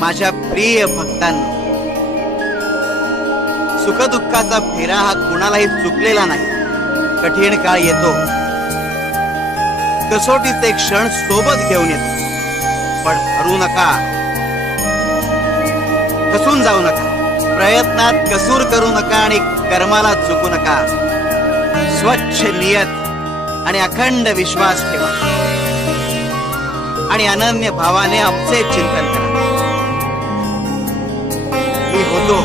माझ्या प्रिय भक्तांनो, सुखदुःखाचा फेरा हा कुणालाही चुकलेला नाही. कठीण काळ येतो, कसोटीचे क्षण सोबत घेऊन येतो. पण हरू नका, खचून जाऊ नका, प्रयत्नात कसूर करू नका आणि कर्माला चुकू नका. स्वच्छ नियत आणि अखंड विश्वास ठेवा आणि अनन्य भावाने आमचे चिंतन करा. मी होतो,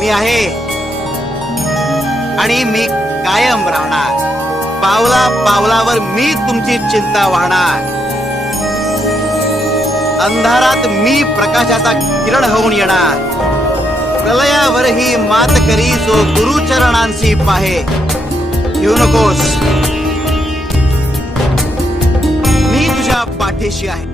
मी आहे आणि मी कायम राहणार. पावला पावलावर मी तुमची चिंता वाहणार. अंधारात मी प्रकाशाचा किरण होऊन येणार. प्रलयावरही मात करी जो गुरुचरणांशी पाहे. घेऊ नकोस, मी तुझ्या पाठीशी आहे.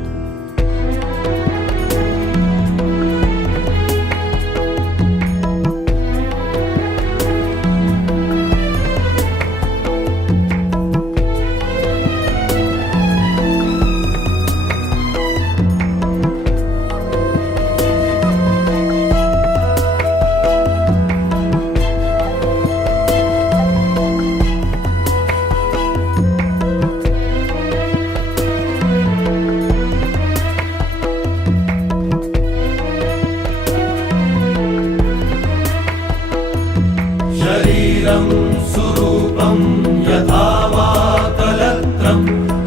सुरूपं यथा वा कलत्रं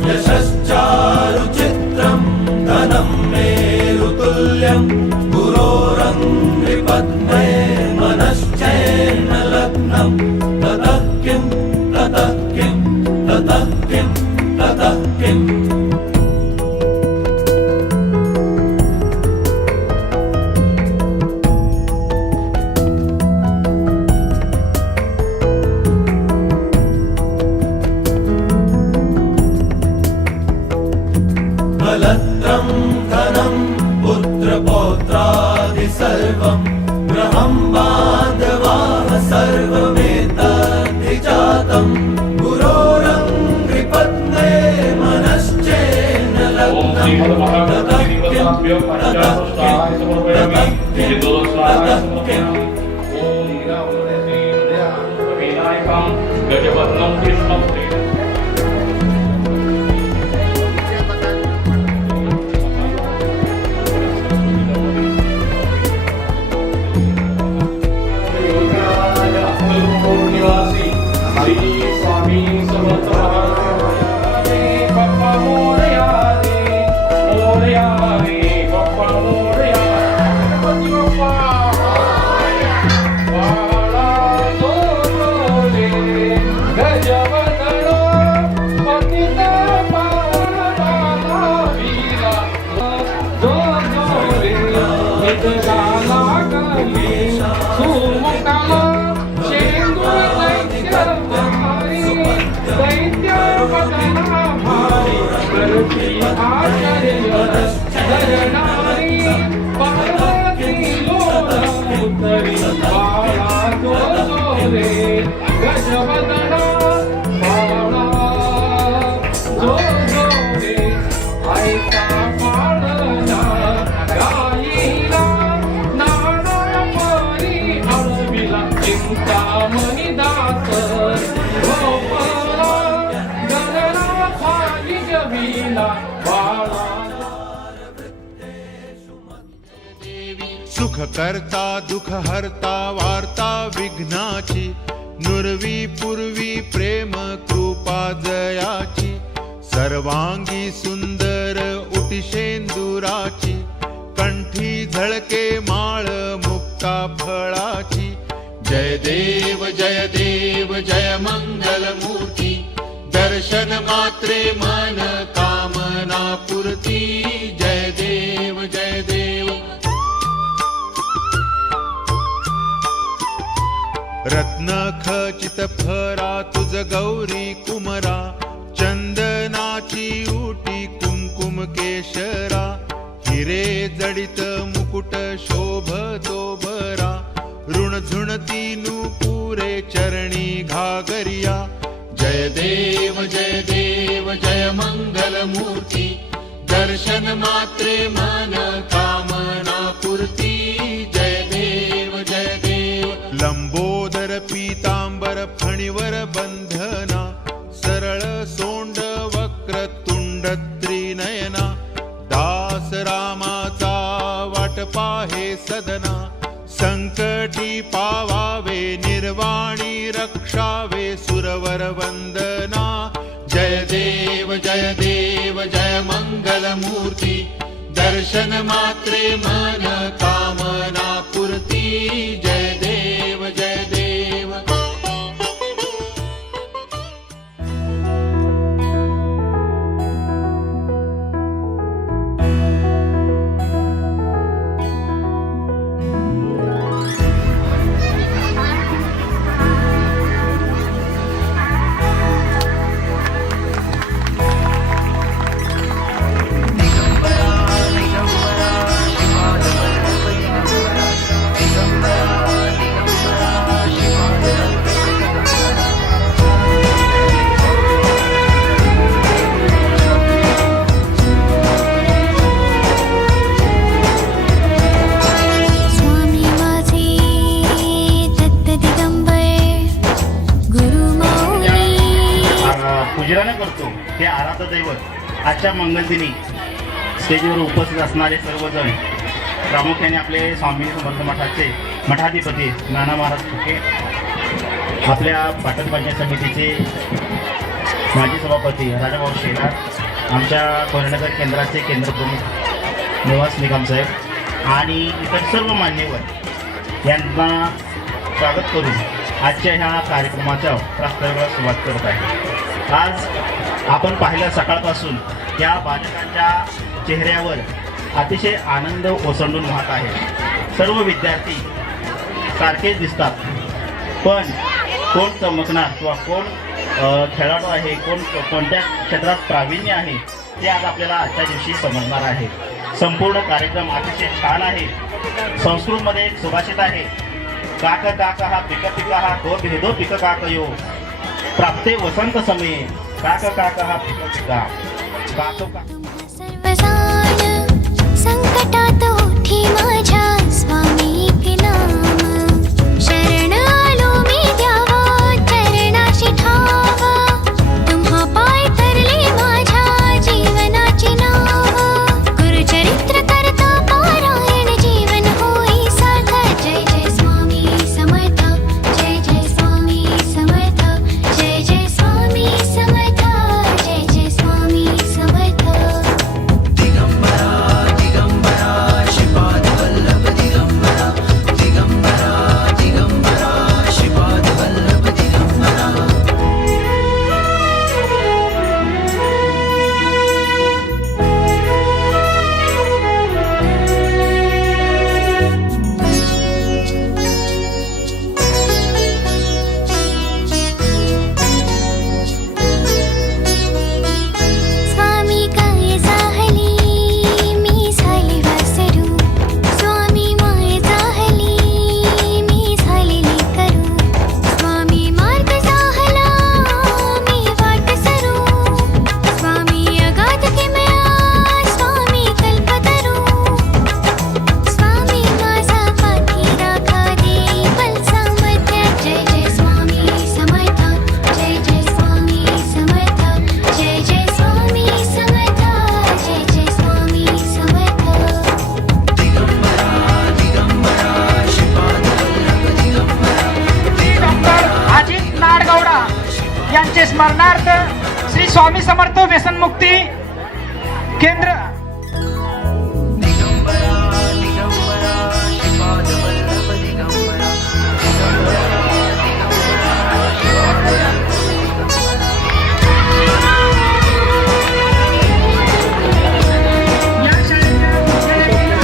यशश्चारुचित्रं धनं मेरुतुल्यं गुरोरङ्घ्रिपद्मे मनश्चैन लग्नं ततः किं ततः किं ततः किं ततः किम् कलत्रं धनं पुत्रपौत्रादि सर्वं गृहं बान्धवाः सर्वमेतद्धि जातं गुरोरङ्घ्रिपत्ने मनश्चैन लग्नं ततः किं ततः किं ततः किं गजवदनं कृष्णं सुख करता दुख हरता वार्ता विघ्नाची नुरवी पूर्वी प्रेम कृपा दयाची सर्वांगी सुंदर उटिशेंदुराची कंठी झळके माळ मुक्ता फळाची जय देव जय मंगल मूर्ती दर्शन मात्रे मन कामना पूर्ती जय देव रत्न खचित फरा तुझ गौरी कुमरा चंदनाची उटी कुमकुम केशरा हिरे जडित मुकुट शोभतो बरा ऋण झुणती नुपुरे चरणी घागरिया जय देव जय मंगल मूर्ती दर्शन दर्शन मात्रे मन कामना पूर्ती जय देव जय देव लंबोदर पीतांबर फणीवर बंधना सरळ सोंड वक्र तुंड त्रिनयना दास रामाचा वाट पाहे सदना संकटी पावावे निर्वाणी रक्षावे सुरवर वंदना जय देव जय देव जय मंगल मूर्ती दर्शन मात्रे मन कामना पूर्ती जय देव जय देव स्वामी माझे दत्त दिगंबर गुरु माऊली पूजनाने करतो हे आराध्य दैवत आजच्या मंगलदिनी स्टेजवर उपस्थित असणारे सर्वजण प्रामुख्याने आपले स्वामी समर्थ मठाचे मठाधिपती नाना महाराज फुके आपल्या पाटण पंचायत समितीचे माजी सभापती राजाभाऊ शेलार आमच्या कोयनगर केंद्राचे केंद्रप्रमुख निवास निगम साहेब आणि इतर सर्व मान्यवर यांना स्वागत करून आजच्या ह्या कार्यक्रमाच्या प्रास्ताविकाला सुरुवात करत आहे. आज आपण पाहिलं सकाळपासून या बालकांच्या चेहऱ्यावर अतिशय आनंद ओसंडून वाहत आहे. सर्व विद्यार्थी सारखेच दिसतात, पण कोण चमकणार किंवा कोण खेळाडू आहे, कोण कोणत्या क्षेत्रात प्रावीण्य आहे ते आज आपल्याला आजच्या दिवशी समजणार आहे. संपूर्ण कार्यक्रम अतिशय छान आहे. संस्कृतमध्ये एक सुभाषित आहे, काक काक हा पिक पिक हा तो भेदो पिक काक यो प्राप्ते वसंत समये काक काक हा पिक पिका काको का सर्वसाण संकटात ओठी माझ्या स्वामी के नाम शरण आलो मी द्यावा चरणाशी ठावा तुम्हा पाय तरले माझ्या जीवनाची नाव गुरुचरित्र करता पारायण जीवन होई सार्थक जय जय स्वामी समर्थ जय जय स्वामी समर्थ जय जय स्वामी समर्थ जय जय स्वामी समर्थ स्वामी काय झाली मी झाले वासरू स्वामी माय झाली मी झालेली करू स्वामी मार्ग झाला मी वाट सरू स्वामी अगाध किमया स्वामी कल्पतरू स्वामी माझा पाठी राखा दे बल सामर्थ्य जय जय स्वामी समर्थ जय जय स्वामी समर्थ जय जय स्वामी समर्थ जय जय स्वामी समर्थ डॉक्टर अजित नाडगौडा यांचे स्मरणार्थ श्री स्वामी समर्थ व्यसनमुक्ती केंद्र या शाळेच्या विद्यालयाला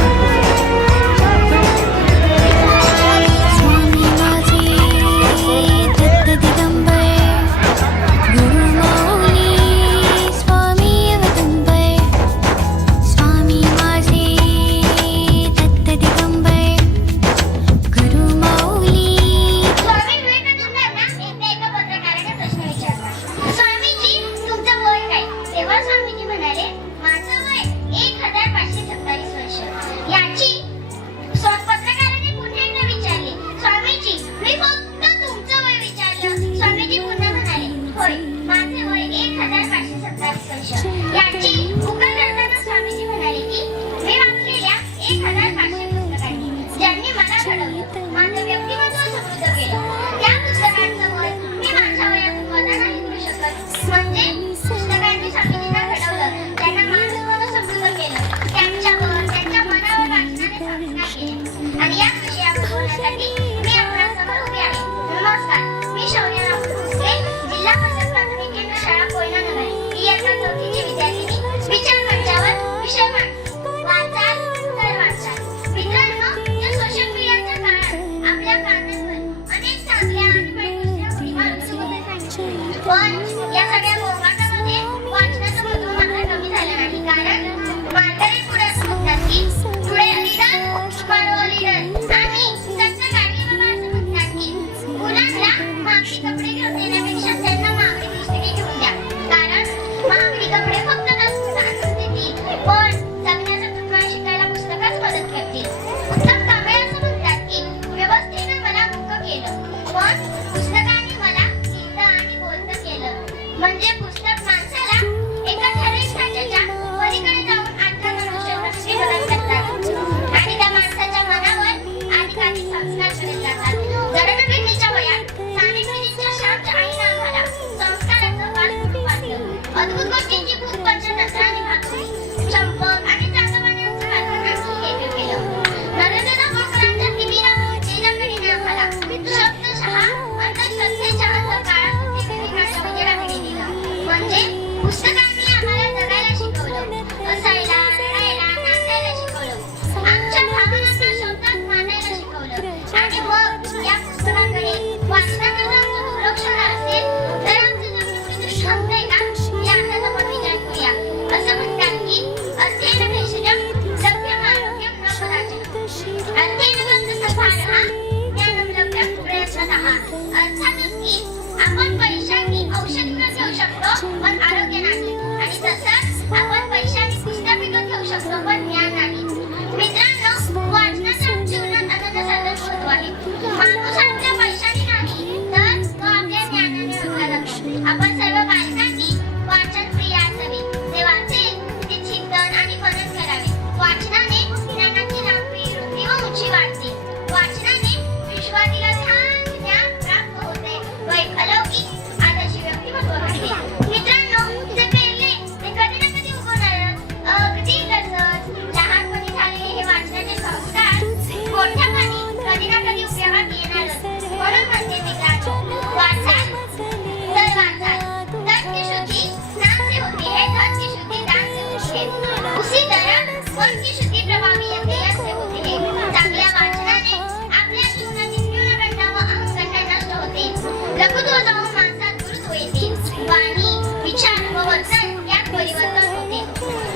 स्वामी माझे दत्त दिगंबर गुरु माऊली स्वामी अवदंबर की पुढे लीडर फॉलो लीडर आणि सत्य गाडी बाबा असं म्हणतात की मुलांना महागडी कपडे घेऊन देण्यापेक्षा त्यांना महागडी पुस्तके घेऊन द्या, कारण महागडी कपडे फक्त आनंद देतील पण जगण्याचा तत्त्व शिकायला पुस्तकच मदत करतील. उत्तम कांबळे असं म्हणतात की व्यवस्थेने मला मुक्त केलं पण पुस्तकाने मला लिहितं आणि बोलतं केलं. म्हणजे पुस्तक माणसाला एका ठराविक ढाच्याच्या पलीकडे जाऊन आतला मनुष्य दृष्टी प्रदान करतात आणि त्या माणसाच्या मनावर अधिकाधिक संस्कार केले जातात. जडणघडणीच्या वयात स्थानिक पिढीच्या शांत आईने आम्हाला संस्काराचं वास्तव वाटलं. अद्भुत गोष्टींची भूक पंच नसराने भागवली. चंपक आणि चांगवान्यांचं बालपण आणखी वेगळं केलं. नरेंद्र मोगरांच्या टीव्हीला लीलाकडीने आम्हाला शब्दशः अंधश्रद्धेच्या अंधकारात विवेकाच्या उजेडाकडे नेलं. म्हणजे पुस्तकांनी आम्हाला जगायला शिकवलं, हसायला, रडायला, नाचायला शिकवलं, आमच्या भावनांना शब्दात मांडायला शिकवलं. आणि मग या पुस्तकाकडे वाचनाकडे आमचं दुर्लक्ष असेल तर आमचं जगणं कुठेतरी थांबतंय का याचा आपण विचार करूया. असं म्हणतात की अध्ययन भेषजं लभ्यं आरोग्यं न कदाचित्. अध्ययन बंध सफारः ज्ञानं लभ्यं प्रयत्नतः. अर्थातच की आपण पैशांनी औषध विकत घेऊ शकतो पण आरोग्य नाही, आणि तसंच आपण पैशांनी पुस्तक विकत घेऊ शकतो पण ज्ञान नाही. मित्रांनो, वाचनाच्या जीवनात आनंदाचं महत्त्व आहे. माणूस आपल्या पैशाने नाही तर तो आपल्या ज्ञानाने ओळखला जातो. आपण सर्व बालकांनी वाचन प्रिय असावे. जे वाचेल ते चिंतन आणि मनन करावे. वाचनाने ज्ञानाची लांबी वृद्धी व उंची वाढते. वाचनाने विश्वातील ज्ञान प्राप्त होते व एक अलौकिक आदर्श व्यक्तिमत्व घडते. मित्रांनो, जे पेरले ते कधी ना कधी उगवणारच. अगदी तसंच लहानपणी झालेले हे वाचनाचे संस्कार मोठ्यापणी कधी ना कधी उपयोगात येणारच. म्हणून म्हणते मित्रांनो, वाचाल तर वाचाल. तन की शुद्धि स्नान से होती है, धन की शुद्धि दान से होती है, उसी तरह मन की शुद्धि प्रभावी अध्ययन से होती है. चांगल्या वाचनाने आपल्या जीवनातील न्यूनगंडा व अहंगंडा नष्ट होते. लघुत्व जाऊन माणसात गुरुत्व येते. वाणी, विचार व वर्तन यात परिवर्तन होते.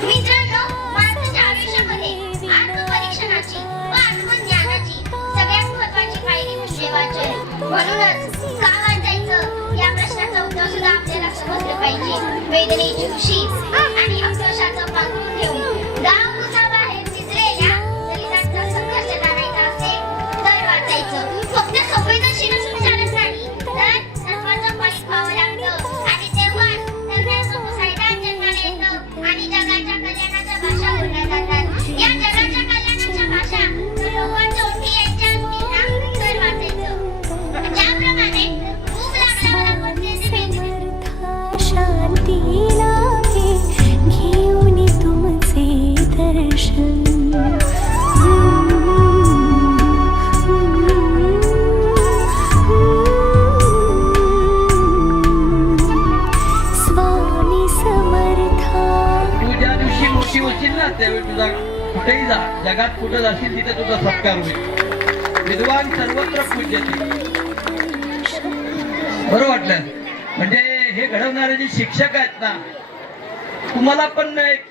मित्रांनो, माणसाच्या आयुष्यामध्ये आत्मपरीक्षणाची व आत्मज्ञानाची सगळ्यात महत्त्वाची पायरी म्हणजे वाचन. म्हणूनच का वाचायचं या प्रश्नाचं उत्तर सुद्धा आपल्याला समजलं पाहिजे. वेदनेची उशी आणि अपयशाचं पांघरून घेऊन गाव कुसाबाहेर विजलेल्या दलितांचा संघर्ष जाणायचा असेल तर वाचायचं. फक्त संवेदनशील असून चालत नाही तर तत्वाचं पाणी पाहावं लागतं आणि तेव्हाच जगाचं मुसायदान जन्माला येतं आणि जगाच्या कल्याणाच्या भाषा बोलल्या जातात. या जगाच्या कल्याणाच्या भाषा जर लोकांच्या ओठी यायच्या असतील ना तर वाचायचं. ज्याप्रमाणे भूक लागल्यावर आपण त्याचे शांती लागे घेऊन तुमचे दर्शन. स्वामी समर्था. तू ज्या दिवशी मोठी होशील ना त्यावेळी तुझा कुठेही जा, जगात कुठं जाशील तिथे तुझा सत्कार होईल. विद्वान सर्वत्र पूज्यते. बरं वाटलं. म्हणजे हे घडवणारे जे शिक्षक आहेत ना, तुम्हाला पण एक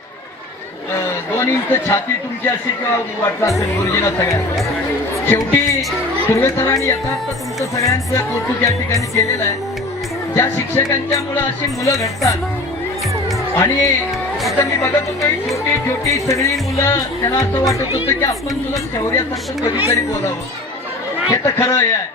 2 इंच छाती तुमची अशी किंवा वाटलं असेल गुरुजींना सगळ्यांना. शेवटी सुर्वेसरांनी यथार्थ तुमचं सगळ्यांचं कौतुक या ठिकाणी केलेलं आहे. ज्या शिक्षकांच्या मुळे अशी मुलं घडतात. आणि आता मी बघत होतो ही छोटी छोटी सगळी मुलं, त्यांना असं वाटत होतं की आपण तुला शौर्यासारखं कधीतरी बोलावं. हे तर खरं हे आहे.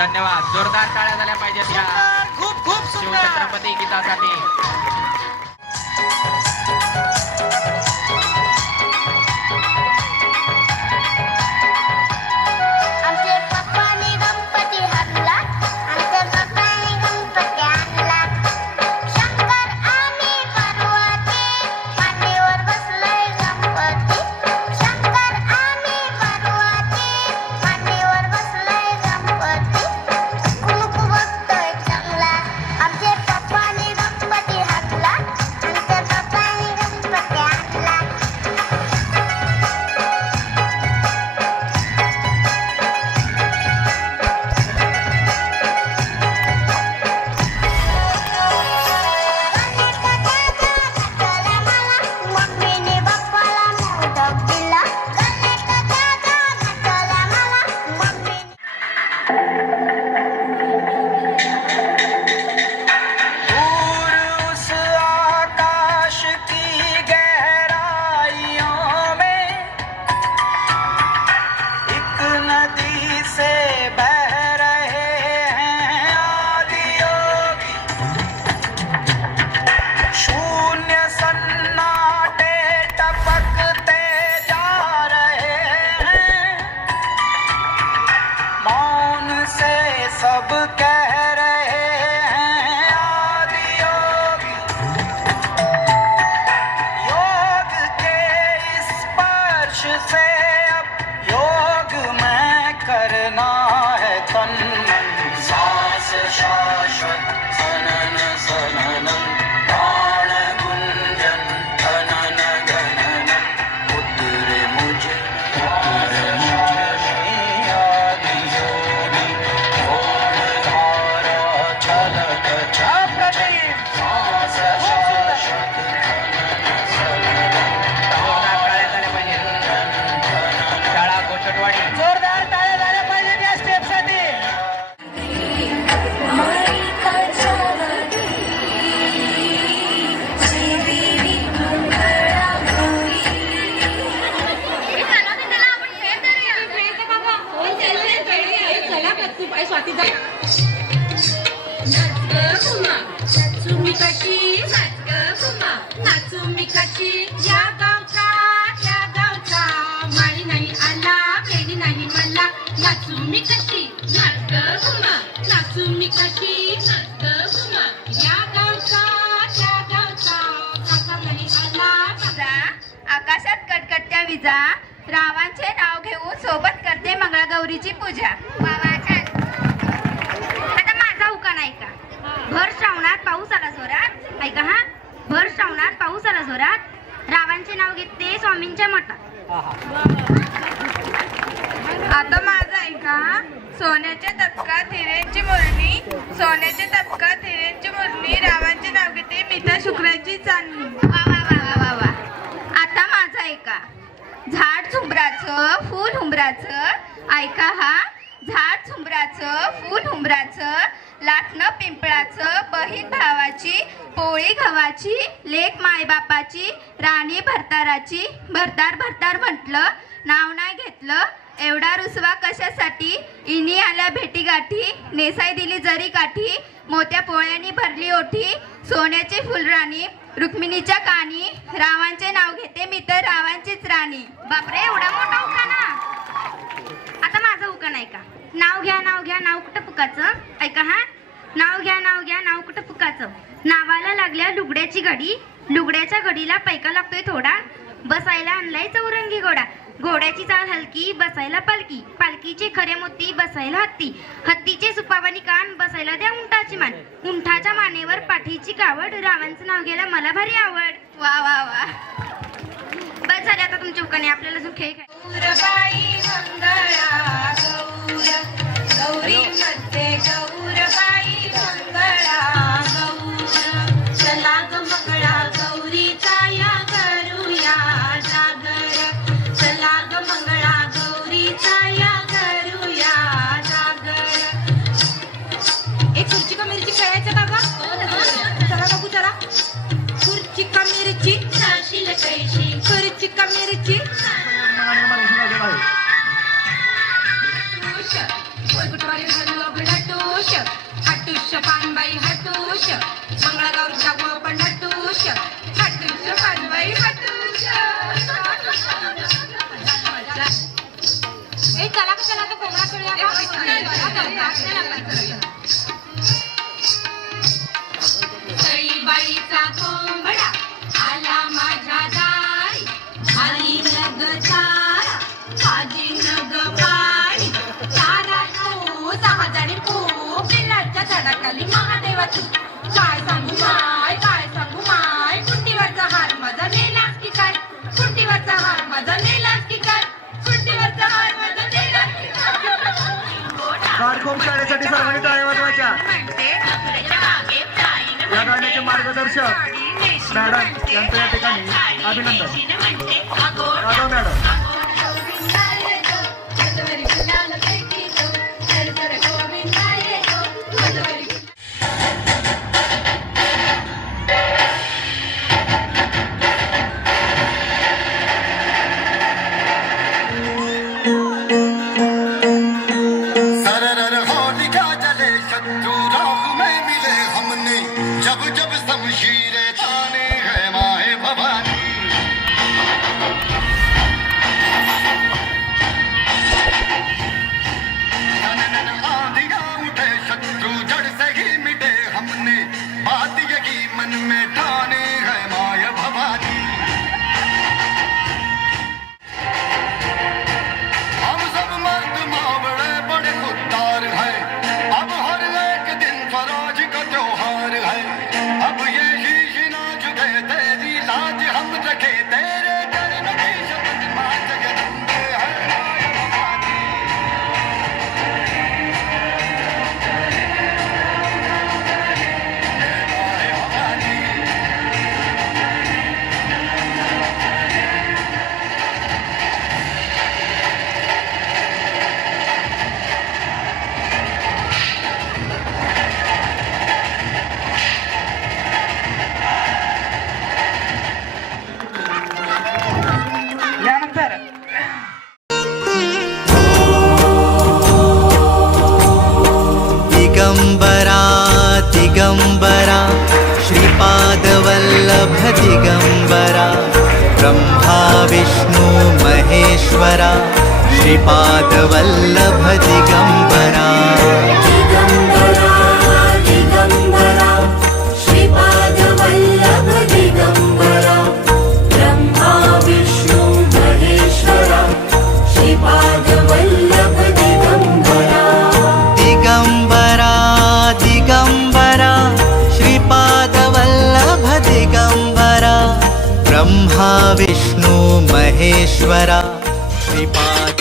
धन्यवाद. जोरदार टाळ्या झाल्या पाहिजेत या खूप खूप सुंदर. शिवछत्रपती गीतासाठी. आमचे पप्पानी गणपती हातला, आमच्या पप्पानी गणपती आणला. शंकर आणि पार्वती मांडीवर बसलाय गणपती. शंकर आणि पार्वती मांडीवर बसलाय गणपती. कुणकू बघतोय चांगला, आमचे पप्पानी गणपती हातला, आमच्या पप्पानी गणपती आणला. मम्मीने बाप्पाला मोदक दिला. गणेश दादा नटला मला, मम्मीने दूर उस आकाश की गहराइयों में एक नदी से बह रहे हैं आदियोगी. शून्य सन्नाटे टपकते जा रहे हैं. मौन से सब कह रहे हैं आदियोगी. योग के स्पर्श से अब योग में करना है तन मन. सांस शाश्वत सनन सननम प्राण गुंजन धनन गणनम. उतरे मुझे श्री आदियोगी. ओम धारा छलक छप्रतिम. सांस शाश्वत सनन सननम जोरदार टाळ्या झाल्या पाहिजेत. शाळा कोचटवाडी. जोरदार टाळ्या झाल्या पाहिजे या स्टेपसाठी. नाचूमी कशी या गावचा त्या गावचा. माळी नाही आला बेडी नाही मला. नाचूमी कशी नाचूमी कशी या गावचा त्या गावचा. काका नाही आला माझा. आकाशात कडकडत्या विजा, रावांचे नाव घेऊन सोबत करते मंगळागौरीची पूजा. बाबा छान. आता माझा उकान ऐका. भर श्रावणात पाऊस आला जोरात. ऐका हा. भर श्रावणात पाऊस आला जोरात. रावांचे नाव घेते स्वामींच्या मठात. आता माझा ऐका. सोन्याच्या तपकात हिऱ्यांची मुरणी, सोन्याच्या तपकात हिऱ्यांची मुरणी. रावांचे नाव घेते मिठा शुक्राची चांदणी. वा वा वा वा वा वा. आता माझा ऐका. झाड झुंबराचं फूल हुंबराचं. ऐका हा. झाड झुंबराचं फूल हुंबराचं. लाटणं पिंपळाचं बहीण भावाची. पोळी गव्हाची लेक मायबापाची. राणी भरताराची. भरतार भरतार म्हटलं नाव नाही घेतलं. एवढा रुसवा कशासाठी. इनी आल्या भेटी गाठी. नेसाई दिली जरी काठी. मोत्या पोळ्यांनी भरली ओठी. सोन्याची फुलराणी रुक्मिणीच्या कानी. रावांचे नाव घेते मी तर रावांचीच राणी. बापरे एवढा मोठा उखाणा. आता माझं उखाण ऐका. नाव घ्या नाव घ्या नाव कुठं पुकाचं. ऐका हा. नाव घ्या नाव घ्या नाव कुठं पुकाचं. नावाला लागल्या लुगड्याची घडी. लुगड्याच्या घडीला पैका लागतोय थोडा. बसायला आणलाय चौरंगी घोडा. घोड्याची चाल हलकी बसायला पालकी. पालकीचे खरे मोती बसायला हत्ती. हत्तीचे सुपावानी कान बसायला द्या उंटाची मान. उंटाच्या मानेवर पाठीची कावड. रावांचं नाव घ्यायला मला भारी आवड. वा वा वा. बस झाले आता तुमचे उखाणे. आपल्याला जो खेळ गौरबाई मंगळा गौर. गौरी मध्ये गौरबाई मंगळा गौर. चला ग मंगळा गौरीचा या करूया जागर. चला ग मंगळा गौरीचा या करूया जागर. एक खुर्ची का मिरची खेळायचं का ग. चला बाबू चला. खुर्ची का मिरची जाशील कैशी. खुर्ची का मिरची. कुठवारी पानबाई हटूश मंगळागौरीचा गोपण हटूश हटूश पानबाई हटूश ए चला का चला तर कोंबडा खेळूया बाईचा कोंबडा आला माझ्या दारी आली नग तारा आजी नग पाणी तारा तू 6 जणी खूप पिल्लाच्या झाडाखाली महादेवाची काय सांगू माय कुंटीवरचा हार माझा नेलास की काय कुंटीवरचा हार माझा नेलास की काय कुंटीवरचा हार माझा नेलास की काय कारकोम शाळेसाठी सर्वांनी टाळ्या वाजवायच्या. या गाण्याचे मार्गदर्शक मॅडम यांचं या ठिकाणी अभिनंदन. राघव मॅडम. सरर होलिका जले शत्रु राह में मिले हमने जब जब शमशीरें ताने है माहे भवानी ननन आंधियां उठे शत्रु जड़ से ही मिटे हमने बात यही मन में ठाने है माया भवानी हम सब मर्द मावड़े बड़े खुददार हैं अब हर एक दिन फराज का त्योहार है अब ये शीश ना झुके तेरी लाज हम रखे तेरे चरण की शपथ मां जगदम्बे है माया भवानी माया भवानी यानंतर दिगंबरा दिगंबरा श्रीपादवल्लभ दिगंबरा ब्रह्मा विष्णु महेश्वरा श्रीपादवल्लभ दिगंबरा दिगंबरा दिगंबरा श्रीपादवल्लभ दिगंबरा ब्रह्मा विष्णु महेश्वरा श्रीपादवल्लभ दिगंबरा दिगंबरा दिगंबरा श्रीपादवल्लभ दिगंबरा ब्रह्मा विष्णु महेश्वरा श्रीपाद